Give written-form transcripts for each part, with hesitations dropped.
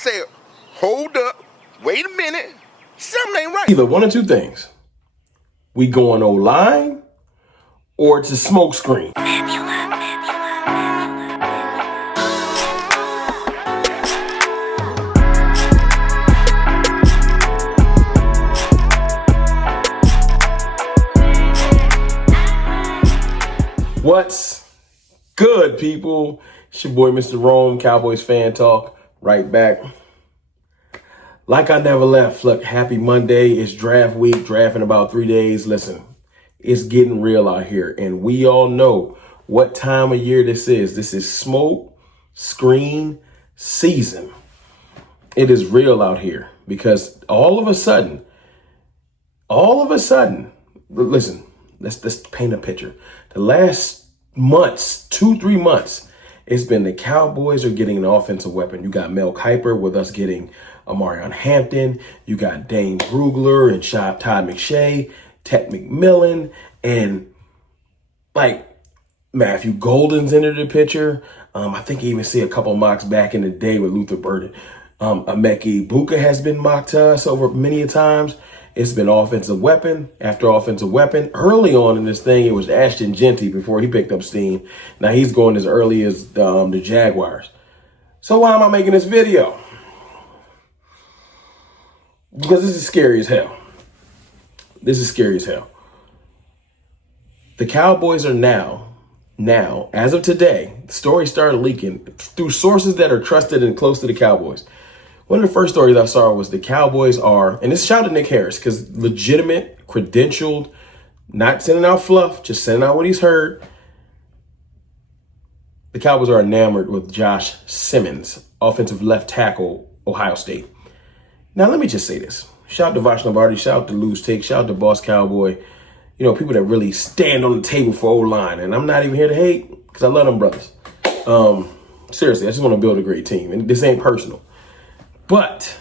said, hold up, wait a minute, something ain't right. Either one or two things. We going O-line or it's a smoke screen. What's good, people? It's your boy, Mr. Rome, Cowboys Fan Talk, right back. Like I never left. Look, happy Monday. It's draft week, draft in about 3 days. Listen, it's getting real out here, and we all know what time of year this is. This is smoke screen season. It is real out here because all of a sudden, listen, let's paint a picture. The last months, 2-3 months, it's been the Cowboys are getting an offensive weapon. You got Mel Kiper with us getting Amarion Hampton. You got Dane Brugler and Todd McShay, Ted McMillan, and like Matthew Golden's entered the picture. I think you even see a couple mocks back in the day with Luther Burden. Emeka Egbuka has been mocked to us over many times. It's been offensive weapon after offensive weapon. Early on in this thing, it was Ashton Genty before he picked up steam. Now he's going as early as the Jaguars. So why am I making this video? Because this is scary as hell. This is scary as hell. The Cowboys are now, as of today, the story started leaking through sources that are trusted and close to the Cowboys. One of the first stories I saw was the Cowboys are, and this shout out to Nick Harris, because legitimate, credentialed, not sending out fluff, just sending out what he's heard. The Cowboys are enamored with Josh Simmons, offensive left tackle, Ohio State. Now, let me just say this. Shout out to Vash Lombardi, shout out to Loose Take, shout out to Boss Cowboy. You know, people that really stand on the table for O-line. And I'm not even here to hate, because I love them brothers. Seriously, I just want to build a great team. And this ain't personal. But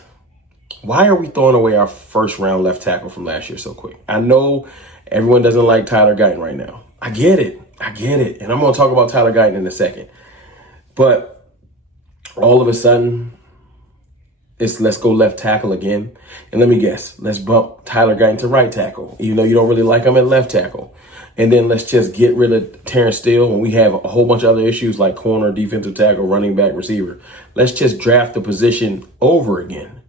why are we throwing away our first round left tackle from last year so quick? I know everyone doesn't like Tyler Guyton right now. I get it. And I'm going to talk about Tyler Guyton in a second. But all of a sudden, it's let's go left tackle again. And let me guess, let's bump Tyler Guyton to right tackle, even though you don't really like him at left tackle. And then let's just get rid of Terrence Steele when we have a whole bunch of other issues like corner, defensive tackle, running back, receiver. Let's just draft the position over again.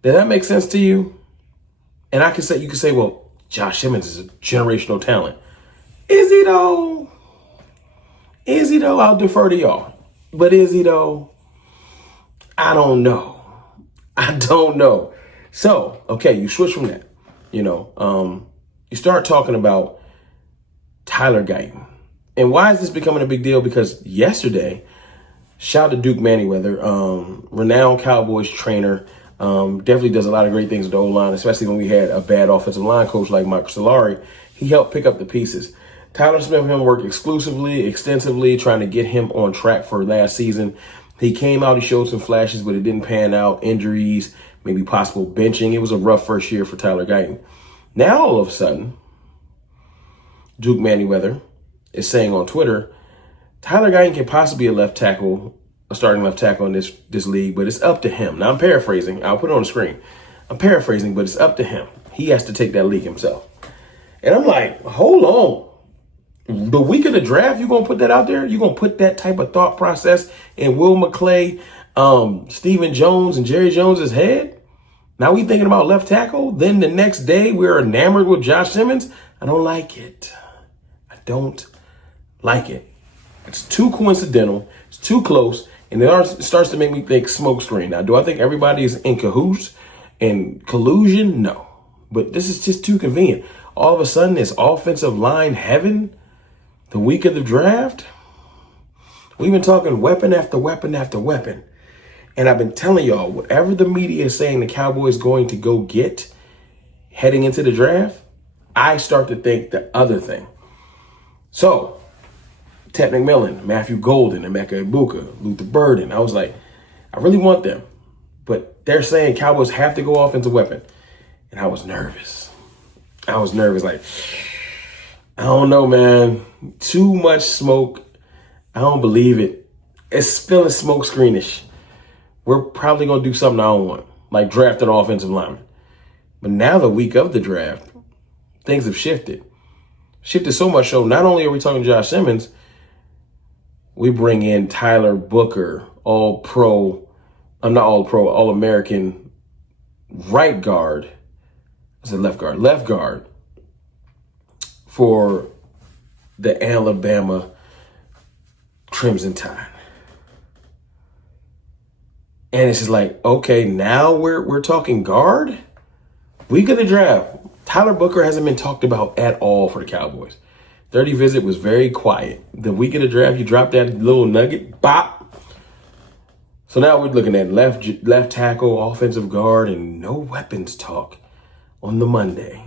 Does that make sense to you? And you can say, well, Josh Simmons is a generational talent. Is he though? I'll defer to y'all. But is he though? I don't know. So, okay, you switch from that. You start talking about Tyler Guyton. And why is this becoming a big deal? Because yesterday, shout out to Duke Manyweather, renowned Cowboys trainer, definitely does a lot of great things with the O-line, especially when we had a bad offensive line coach like Mike Solari. He helped pick up the pieces. Tyler Smith and him worked extensively, trying to get him on track for last season. He came out, he showed some flashes, but it didn't pan out. Injuries, maybe possible benching. It was a rough first year for Tyler Guyton. Now, all of a sudden, Duke Manyweather is saying on Twitter, Tyler Guyton can possibly be a starting left tackle in this league, but it's up to him. Now, I'm paraphrasing. I'll put it on the screen. I'm paraphrasing, but it's up to him. He has to take that league himself. And I'm like, hold on. The week of the draft, you're going to put that out there? You're going to put that type of thought process in Will McClay, Stephen Jones, and Jerry Jones' head? Now we thinking about left tackle? Then the next day, we're enamored with Josh Simmons? I don't like it. It's too coincidental. It's too close. And it starts to make me think smoke screen. Now, do I think everybody is in cahoots and collusion? No. But this is just too convenient. All of a sudden, it's offensive line heaven the week of the draft. We've been talking weapon after weapon after weapon. And I've been telling y'all, whatever the media is saying the Cowboys going to go get heading into the draft, I start to think the other thing. So, Ted McMillan, Matthew Golden, Emeka Egbuka, Luther Burden. I was like, I really want them. But they're saying Cowboys have to go offensive weapon. And I was nervous. Like, I don't know, man. Too much smoke. I don't believe it. It's feeling smoke screenish. we're probably going to do something I don't want, like draft an offensive lineman. But now the week of the draft, things have shifted. Shifted so much so not only are we talking Josh Simmons, we bring in Tyler Booker, All-American right guard. I said left guard for the Alabama Crimson Tide. And it's just like, okay, now we're talking guard? Week of the draft, Tyler Booker hasn't been talked about at all for the Cowboys. 30 visit was very quiet. The week of the draft, you dropped that little nugget, bop. So now we're looking at left tackle, offensive guard, and no weapons talk on the Monday.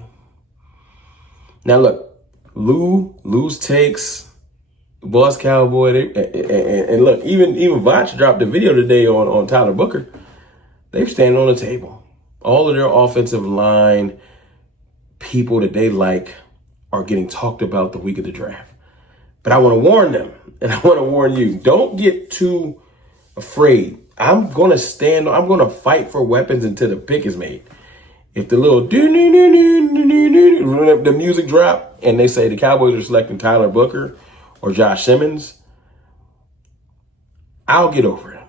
Now look, Lou's takes, Boss Cowboy, and look, even Vach dropped a video today on Tyler Booker. They've standing on the table. All of their offensive line people that they like are getting talked about the week of the draft. But I want to warn them, and I want to warn you, don't get too afraid. I'm going to fight for weapons until the pick is made. If the little the music drop and they say the Cowboys are selecting Tyler Booker or Josh Simmons, I'll get over it.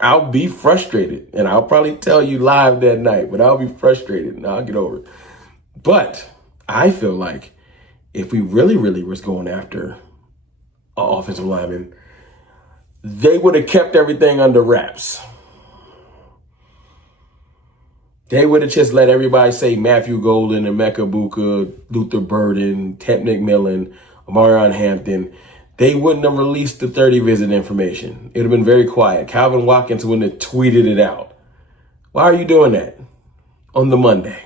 I'll be frustrated, and I'll probably tell you live that night, but I'll be frustrated and I'll get over it. But I feel like if we really was going after an offensive lineman, they would have kept everything under wraps. They would have just let everybody say Matthew Golden, Emeka Buka, Luther Burden, Tepnick Millen, Omarion Hampton. They wouldn't have released the 30 visit information. It would have been very quiet. Calvin Watkins wouldn't have tweeted it out. Why are you doing that on the Monday?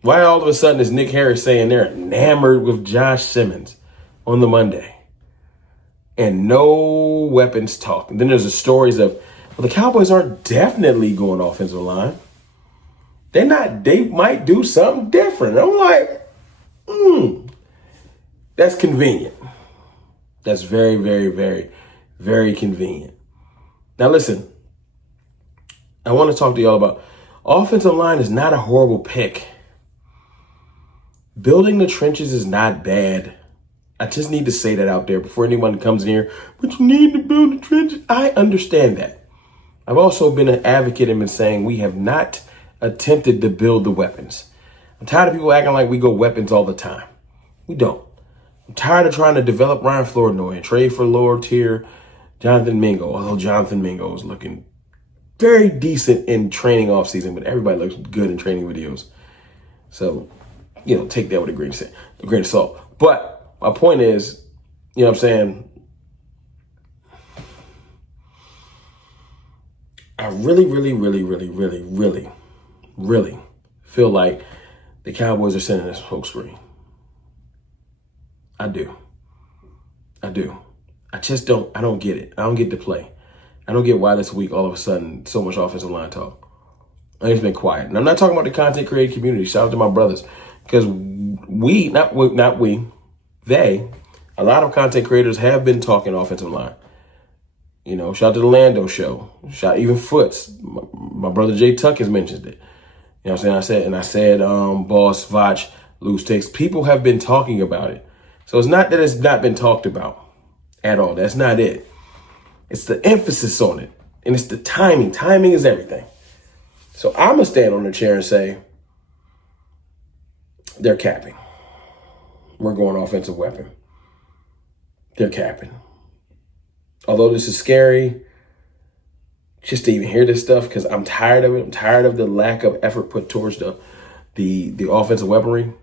Why all of a sudden is Nick Harris saying they're enamored with Josh Simmons on the Monday? And no weapons talk. And then there's the stories of, well, the Cowboys aren't definitely going offensive line. They might do something different. I'm like, that's convenient. That's very, very, very, very convenient. Now listen, I want to talk to y'all about offensive line is not a horrible pick. Building the trenches is not bad. I just need to say that out there before anyone comes in here, but you need to build the trenches. I understand that. I've also been an advocate and been saying we have not attempted to build the weapons. I'm tired of people acting like we go weapons all the time. We don't. I'm tired of trying to develop Ryan Flournoy and trade for lower tier Jonathan Mingo, although Jonathan Mingo is looking very decent in training off season, but everybody looks good in training videos. So, take that with a grain of salt. But my point is, what I'm saying? I really feel like the Cowboys are sending us smoke screen. I do. I don't get it. I don't get the play. I don't get why this week all of a sudden so much offensive line talk. I think it's been quiet. And I'm not talking about the content creative community. Shout out to my brothers. Because a lot of content creators have been talking offensive line. Shout out to the Lando show. Shout even Foots. My brother Jay Tuck has mentioned it. You know what I'm saying? I said, Boss, Vach, Loose Takes. People have been talking about it. So it's not that it's not been talked about at all. That's not it. It's the emphasis on it. And it's the timing. Timing is everything. So I'm going to stand on the chair and say, they're capping. We're going offensive weapon. They're capping. Although this is scary, just to even hear this stuff, because I'm tired of it. I'm tired of the lack of effort put towards the offensive weaponry.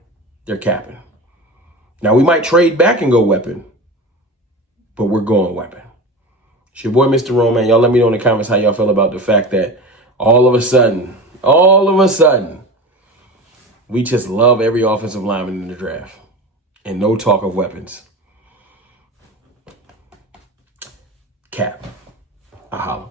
They're capping. Now, we might trade back and go weapon, but we're going weapon. It's your boy, Mr. Roman. Y'all let me know in the comments how y'all feel about the fact that all of a sudden, we just love every offensive lineman in the draft and no talk of weapons. Cap. I holla.